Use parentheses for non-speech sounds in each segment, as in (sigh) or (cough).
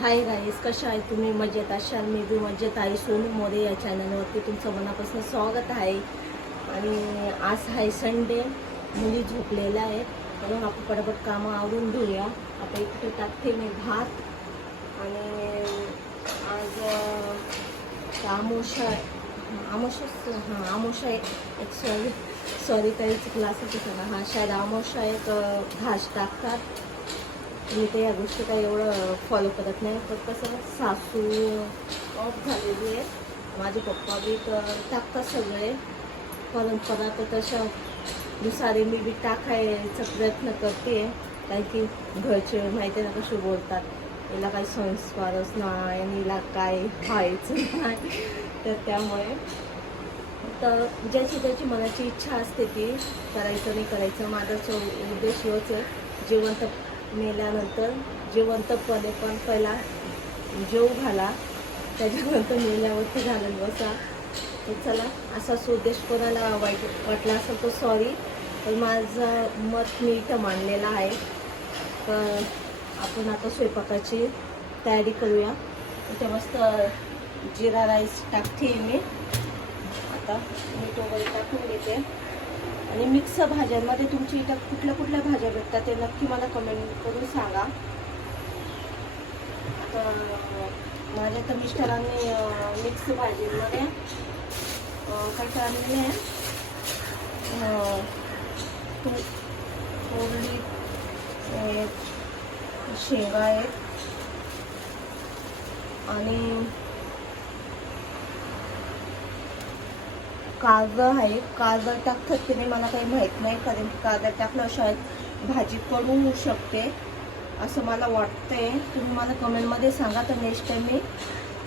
Hi guys कशा आहे तुम्ही? मजेत असाल? मी बी मजेत आहे. सोनू मोरे या चॅनलवरती तुमचं मनापासून स्वागत आहे. आणि आज आहे संडे मुली झोपलेल्या आहेत. म्हणून आपण पटापट कामं आवरून घेऊया. आता इकडे टाकते मी भात. आणि आज आमोशा आमोशाच हां आमोशा एक एक सॉरी सॉरी काहीच क्लासच होता ना हा शायद आमोशा एक घास टाकतात. मी तर या गोष्टी काही एवढं फॉलो करत नाही. पण कसं सासू ऑफ झालेली आहे. माझे पप्पा बी तर टाकतात सगळे. परंपरा तर तशा दुसारे मी बी टाकायचा प्रयत्न करते. कारण की घरचे माहिती ना कसे बोलतात. याला काही संस्कारच नाही आणि हिला काय व्हायचं नाही. तर त्यामुळे तर ज्याची ज्याची मनाची इच्छा असते ती करायचं नाही करायचं. माझा उद्देश योच आहे जिवंत मेल्यानंतर जिवंतपणे पण पहिला जेव घाला. त्याच्यानंतर मेल्यावरती घालून बसा तर चला असा स्वदेश कोणाला वाईट वाटला असेल तर सॉरी पण माझं मत मी इथं मांडलेलं आहे. तर आपण आता स्वयंपाकाची तयारी करूया. इथे मस्त जिरा राईस टाकते मी. आता मीठ वगैरे टाकून घेते. आणि मिक्स भाज्यांमध्ये तुमची इथं कुठल्या कुठल्या भाज्या भेटतात ते नक्की मला कमेंट करून सांगा. तर माझ्या तर मिस्टरांनी मिक्स भाजीमध्ये काही काय आणलेले आहे? कोरडी शेंगा आहेत आणि काजळ आहे. काजळ टाकतात की नाही मला काही माहीत नाही कारण की काजळ टाकलं शायद भाजी कडू होऊ शकते असं मला वाटतंय. तुम्ही मला कमेंटमध्ये सांगा तर नेक्स्ट टाईम मी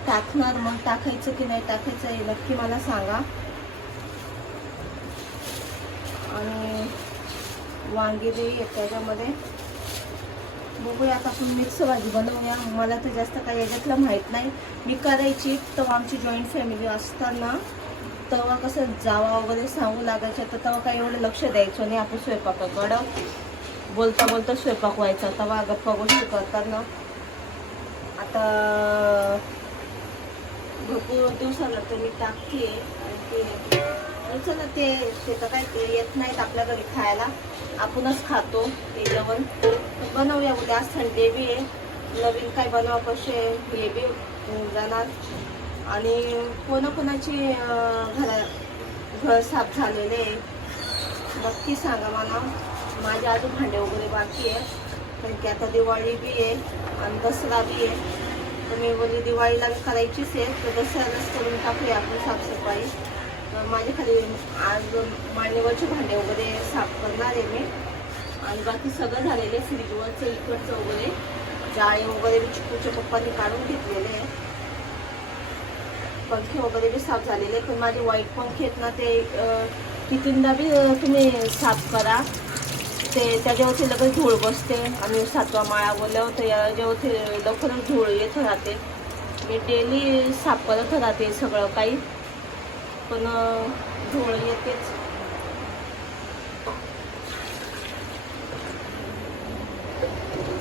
टाकणार मग टाकायचं की नाही टाकायचं हे नक्की मला सांगा. आणि वांगे येत त्याच्यामध्ये. बघूया आता आपण मिक्स भाजी बनवूया. मला तर जास्त काही याच्यातलं माहीत नाही. मी करायची तर आमची जॉईंट फॅमिली असताना तेव्हा कसं जावा वगैरे सांगू लागायचं तर तेव्हा काही एवढं लक्ष द्यायचं नाही आपण स्वयंपाकाकडं. बोलता बोलता स्वयंपाक व्हायचा तेव्हा गप्पा गोष्टी करताना. आता भरपूर दिवसाला तर मी टाकते. आणि ते आणि चला ते शेतं काय ते येत नाहीत आपल्या घरी खायला. आपणच खातो ते जेवण. बनवूया उद्या. आज संडे बी आहे. नवीन काय बनवा कसे हे बी जाणार. आणि कोणाकोणाची घरा घर साफ झालेले आहे. नक्की सांगा मला. माझे अजून भांडे वगैरे बाकी आहे. कारण की आता दिवाळी बी आहे आणि दसरा बी आहे. तर मी बोलली दिवाळीला करायचीच आहे. तर दसऱ्यालाच करून टाकूया आपण साफसफाई. तर माझे खाली आज मांडीवरचे भांडे वगैरे साफ करणार आहे मी. आणि बाकी सगळं झालेलं आहे. फ्रीजवरचं इकडचं वगैरे. जाळे वगैरे बी चिकूच्या पप्पांनी काढून घेतलेले आहे. पंखे वगैरे बी साफ झालेले आहेत. पण माझे वाईट पंखे आहेत ना ते कितींदा बी तुम्ही साफ करा. ते त्याच्यावरती लगेच धूळ बसते. आणि सातवा माळा बोलल्यावर तर याच्यावरती लवकरच धूळ येत राहते. मी डेली साफ करत राहते सगळं काही. पण धूळ येतेच.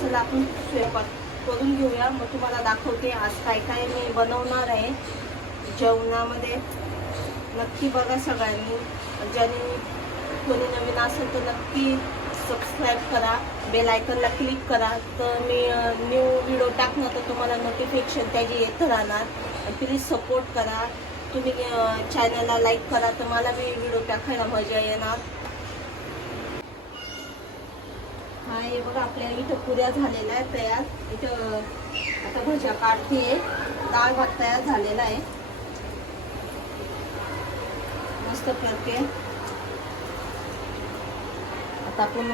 चला आपण स्वयंपाक करून घेऊया. मग तुम्हाला दाखवते आज काय काय मी बनवणार आहे. जेवणामध्ये नक्की बघा सगळ्यांनी. ज्यांनी कोणी नवीन असेल तर नक्की सबस्क्राईब करा. बेल आयकनला क्लिक करा. तर मी न्यू व्हिडिओ टाकणार तर तुम्हाला नोटिफिकेशन त्याची येत राहणार. प्लीज सपोर्ट करा. तुम्ही चॅनलला लाईक करा तर मला मी व्हिडिओ टाकायला मजा येणार. हा हे बघा आपल्या इथं पुऱ्या झालेल्या आहेत तयार. इथं आता भज्या काढते. डाळ भात तयार झालेला आहे. मस्त करते आता आपण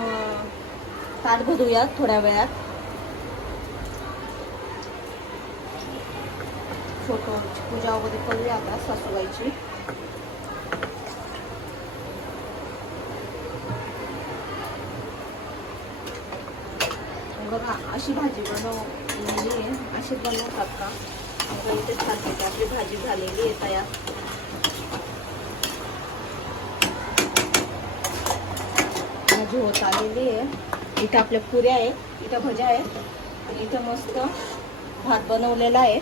ताट भरूया थोड्या वेळात. फोटो पूजा वगैरे करूया आता सासूबाईची. बघा अशी भाजी बनवलेली आहे म्हणजे अशी बनवतात का? आपल्या इथे छान आपली भाजी झालेली आहे तयार. भाजी होत आलेली आहे. इथं आपल्या पुऱ्या आहेत इथं भज्या आहेत. आणि इथं मस्त भात बनवलेला आहे.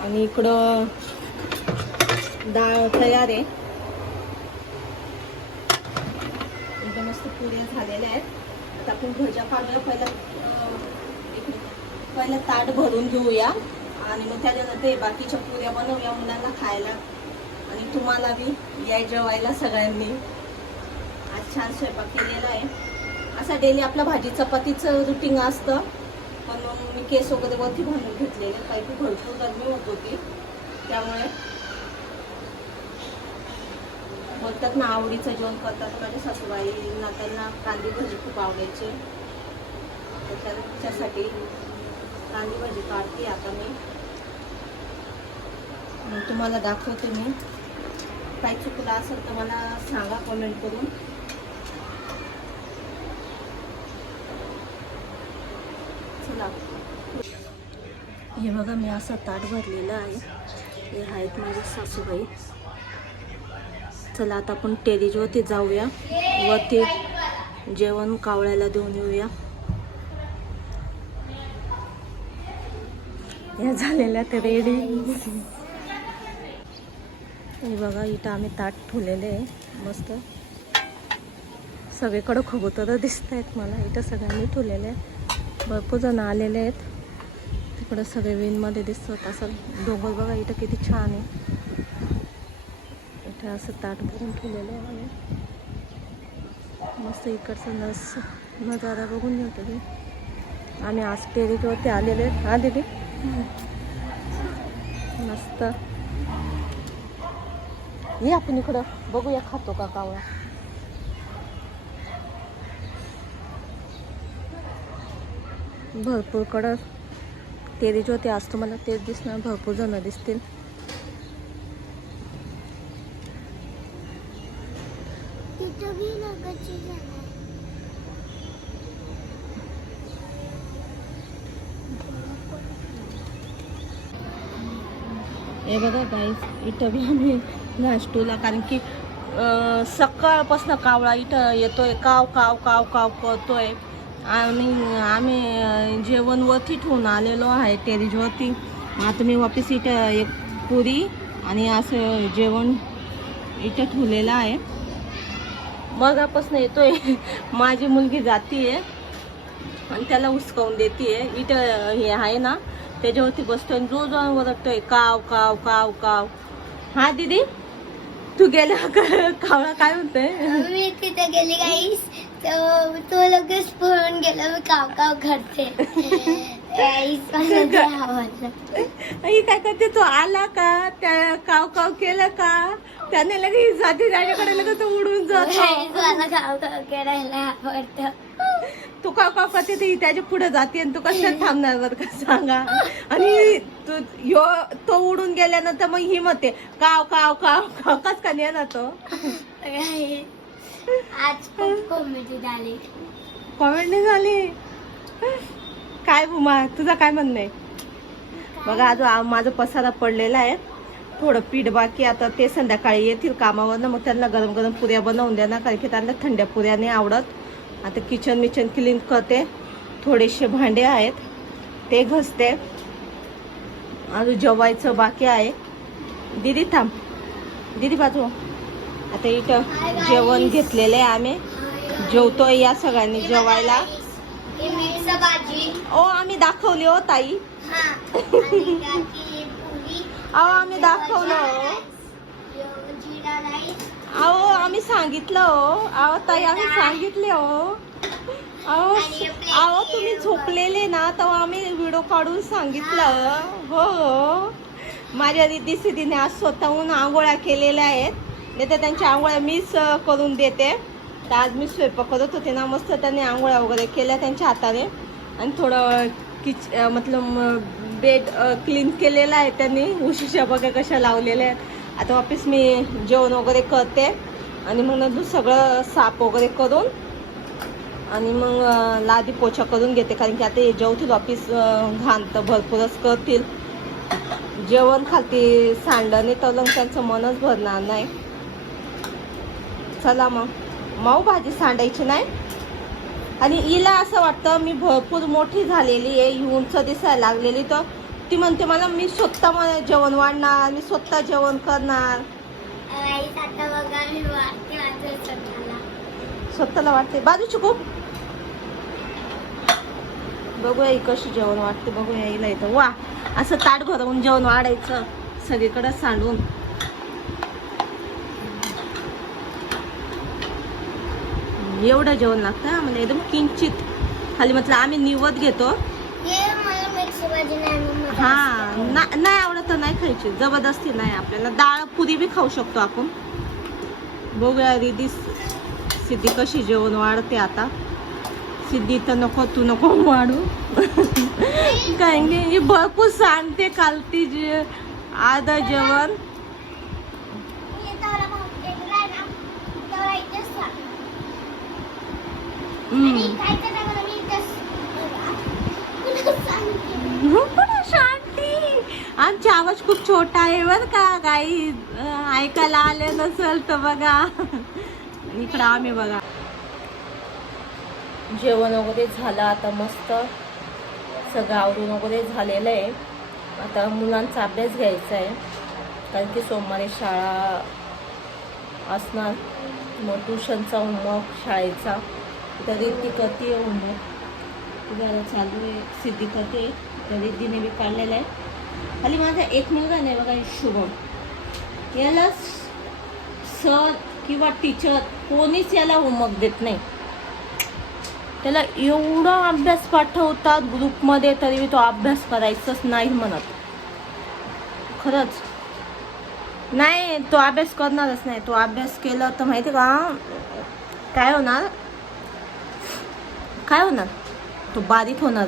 आणि इकडं डाळ तयार आहे. एकदम मस्त पुऱ्या झालेल्या आहेत. आता आपण भज्या काढूया पहिला पहिला ताट भरून घेऊया. आणि मग त्याच्यानंतर ते बाकीच्या पुऱ्या बनवूया मुलांना खायला. आणि तुम्हाला बी या जेवायला सगळ्यांनी. छान स्वयंपाक केलेला आहे. असा डेली आपला भाजी चपातीचं रुटीन असतं. पण मग मी केस वगैरे वरती बांधून घेतलेले. काही की भरपूर गरमी होत होती. त्यामुळे बोलतात ना आवडीचं जेवण करतात. माझ्या सासूबाईंना त्यांना कांदी भजी खूप आवडायची. तर कांदी भजी काढते आता मी. तुम्हाला दाखवते मी. काही चुकलं असेल तर मला सांगा कमेंट करून. चला हे बघा मी असं ताट भरलेलं आहे. हे आहेत माझे सासूबाई. चला आता आपण टेरेजवरती जाऊया व ते जेवण कावळ्याला देऊन येऊया. या झालेल्या ते रेडी. हे बघा इथं आम्ही ताट ठेवलेले आहे. मस्त. सगळीकडं खबोतर दिसत आहेत मला. इथं सगळ्यांनी ठेवलेले आहे. भरपूर जण आलेले आहेत. तिकडं सगळे विणमध्ये दिसत असं डोंगर बघा इथं किती छान आहे. इथं असं ताट भरून ठेवलेलं आहे आम्ही. मस्त इकडचं नस नजारा बघून घेऊ तुम्ही आम्ही आज टेरिटवरती आलेले आहेत. हा दीदी? मस्त. ये आपण इकडं. बघूया खातो का कावळा? भरपूर कडक. टेरेज होते आज तुम्हाला तेच दिसणार. भरपूर जण दिसतील. हे बघा गाईज इथं बी आम्ही नाश्तोला कारण की अं, सकाळपासून कावळा इथं येतोय. काव काव काव काव करतोय. आणि आम्ही जेवण वरती ठेवून आलेलो आहे टेरेजवरती आता मी वापस इथं एक पुरी आणि असं जेवण इथं ठेवलेलं आहे. मगापासून येतोय. (laughs) माझी मुलगी जातीये आणि त्याला उचकावून देते इथं हे आहे ना त्याच्यावरती बसतोय आणि रोज ओरडतोय काव काव काव काव. हा दीदी? तू गेला का- (laughs) कावळा काय म्हणतोय? तिथे गेली तर तो लगेच पळून गेला मी काव काव करते (laughs) ही काय करते? तो आला का? त्या काव काव केलं का? त्याने लगेच जाते त्याच्याकडे लगेच तो उडून जातो. मला काव काव करायला आवडतं. तू काव काव करते ती त्याच्या पुढे जाते आणि तू कशात (laughs) थांबणार बरं का सांगा? आणि तू यो तो उडून गेल्यानंतर मग ही म्हणते काव काव काव काव कस का नेला तो? (laughs) आज खूप कॉमेडी झाली. कॉमेंट नाही झाली? काय बुमा तुझं काय म्हणणं आहे? बघा आज माझं पसारा पडलेला आहे. थोडं पीठ बाकी आता ते संध्याकाळी येतील कामावरनं. मग त्यांना गरम गरम पुऱ्या बनवून देणार कारण की त्यांना थंड्या पुऱ्या नाही आवडत. आता किचन मिचन क्लीन करते. थोडेसे भांडे आहेत. ते घसते. अजून जेवायचं बाकी आहे. दिदी थांब. दिदी बाजू आता इथं जेवण घेतलेलं आहे आम्ही. जेवतोय या सगळ्यांनी जेवायला. ही ओ आम्ही दाखवली हो ताई. हा अहो आम्ही दाखवलं हो. अहो आम्ही सांगितलं हो. अहो ताई आम्ही सांगितले हो. अहो अहो तुम्ही झोपलेले ना तेव्हा आम्ही व्हिडिओ काढून सांगितलं. हो. हो माझ्या रिद्धी सिद्धीने आज स्वतःहून आंघोळ्या केलेल्या आहेत. नाही तर त्यांच्या आंघोळ्या मीच करून देते. तर आज मी स्वयंपाक करत होते ना मस्त त्यांनी आंघोळ्या वगैरे केल्या त्यांच्या हाताने. आणि थोडं किच मतलब बेड क्लीन केलेला आहे त्यांनी. उशीच्या बघा कशा लावलेल्या आहेत. आता वापस मी जेवण वगैरे करते. आणि मग नंतर सगळं साप वगैरे करून आणि मग लादी पोछा करून घेते. कारण की आता हे जेवतील ऑफिस घाण तर भरपूरच करतील. जेवण खालती सांडणे नाही तर मग त्यांचं मनच भरणार नाही. चला मग. माऊ भाजी सांडायची नाही? आणि हिला असं वाटतं मी भरपूर मोठी झालेली आहे ही उंच दिसायला लागलेली तर ती म्हणते मला मी स्वतः मला जेवण वाढणार मी स्वतः जेवण करणार. स्वतःला स्वतःला वाटते. बाजूची खूप बघूया ही कशी जेवण वाटते. बघूया हिला इथं. वा असं ताट भरवून जेवण वाढायचं. सगळीकडे सांडून. एवढं जेवण लागतं म्हणजे एकदम किंचित. खाली म्हटलं आम्ही निवत घेतो. हे नाही हा आवडत तर नाही खायची. जबरदस्ती नाही आपल्याला. डाळ पुरी बी खाऊ शकतो आपण. बघूया रिधी सिद्धी कशी जेवण वाढते आता. सिद्धी तर नको तू नको वाढू. (laughs) कारण की भरपूर सांगते कालती जे आधा जेवण मी तेवढा भात घेतलाय ना, तेवढा इथेच टाक. आणि हम्म. खायचं टाकलं मी इथेच बघा. तुला सांगते. हो पण शांती आमचा आवाज खूप छोटा आहे बर का काही ऐकायला आले नसेल तर बघा. इकडं आम्ही बघा. जेवण वगैरे झालं आता मस्त सगळं आवरून वगैरे झालेलं आहे. आता मुलांचा अभ्यास घ्यायचा आहे. कारण की सोमवारी शाळा असणार. मग ट्युशनचा होमवर्क शाळेचा. तरी ती करते होमवर्क जरा चालू आहे सिद्धी करते तरी तिने बी काढलेला आहे. खाली माझा एक मुलगा नाही बघा शुभम. याला सर किंवा टीचर कोणीच याला होमवर्क देत नाही. त्याला एवढा अभ्यास पाठवतात ग्रुपमध्ये तरी तो अभ्यास करायचाच नाही म्हणत. खरंच. नाही तो अभ्यास करणारच नाही. तो अभ्यास केला तर माहिती का? काय होणार? काय होणार? तो बाधित होणार.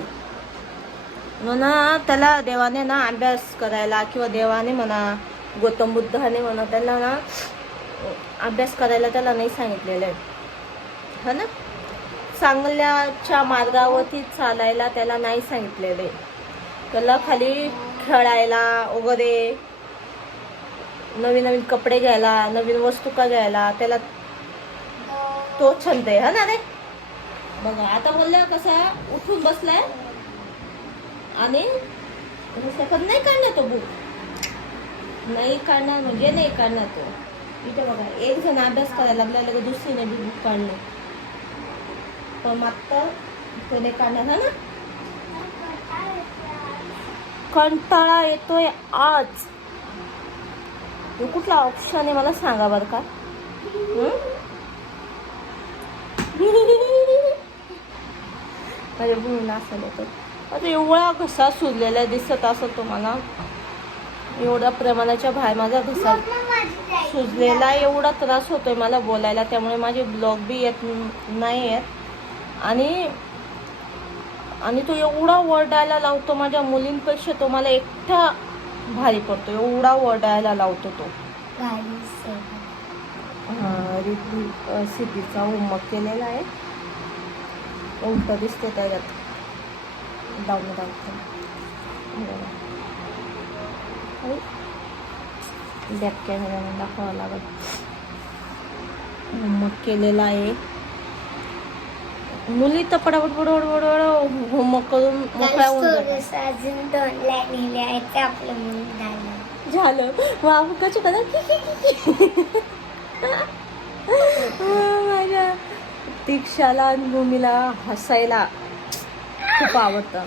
म्हणा त्याला देवाने ना अभ्यास करायला किंवा देवाने म्हणा गौतम बुद्धाने म्हणा त्याला ना अभ्यास करायला त्याला नाही सांगितलेलं आहे. हा ना? चांगल्याच्या मार्गावरती चालायला त्याला नाही सांगितलेलं आहे. त्याला खाली खेळायला वगैरे नवीन नवीन कपडे घ्यायला नवीन वस्तू का घ्यायला त्याला तो छंद आहे. हा ना रे? बघा आता बोलल्या कसा उठून बसलाय आणि पण नाही काढणार तो बुक नाही काढणार म्हणजे नाही काढणार तो. इथे बघा एक जण अभ्यास करायला लागला लगेच दुसरीने बी बुक काढले. पण मात्र तो नाही काढणार हा ना? कंटाळा येतोय आज. कुठला ऑप्शन आहे मला सांगा बरं का? माझ्या बहिणीला असं होतं आता एवढा घसा सुजलेला दिसत असं तुम्हाला? एवढ्या प्रमाणाच्या बाहेर माझा घसा. सुजलेला एवढा त्रास होतोय मला बोलायला त्यामुळे माझे ब्लॉग बी येत नाही आहेत. आणि आणि तो एवढा वरडायला लावतो माझ्या मुलींपेक्षा तो मला एकटा भारी पडतो. एवढा वरडायला लावतो तो. सिद्धीचा होमवर्क केलेला आहे. उलट दिसते त्याच्यात. डाऊन डाऊन बॅक कॅमेऱ्याने दाखवावं लागत होमवर्क केलेला आहे. मुली तर पटापट पटापट पटापट होमवर्क करून मोकळ्या होऊन जातात. थोडंसं अजून दोन लाईन लिहिल्या आहेत ते आपलं म्हणून झालं. झालं. मग कशी करा माझ्या. दीक्षाला आणि भूमीला हसायला खूप आवडतं.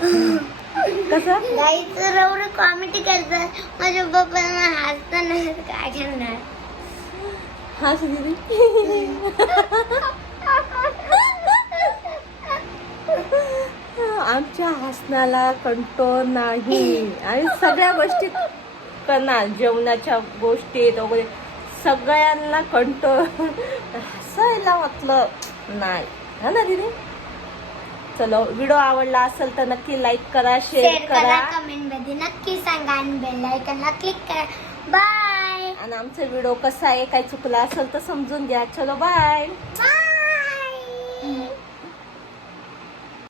कसं? गाईच एवढं कॉमेडी करतात. माझ्या पप्पांना हसताना काय करणार? हस दिदी आमच्या हसण्याला कंट्रोल नाही. आणि सगळ्या गोष्टी करणार. जेवणाच्या गोष्टीत वगैरे. सगळ्यांना कंट्रोल हसायला म्हटलं नाही. हा ना दीदी? चलो व्हिडिओ आवडला असेल तर नक्की लाईक करा शेअर करा करा. कमेंटमध्ये नक्की सांगा आणि बेल आयकनला क्लिक करा. बाय आणि आमचा व्हिडिओ कसा आहे काय चुकला असेल तर समजून घ्या. चलो बाय बाय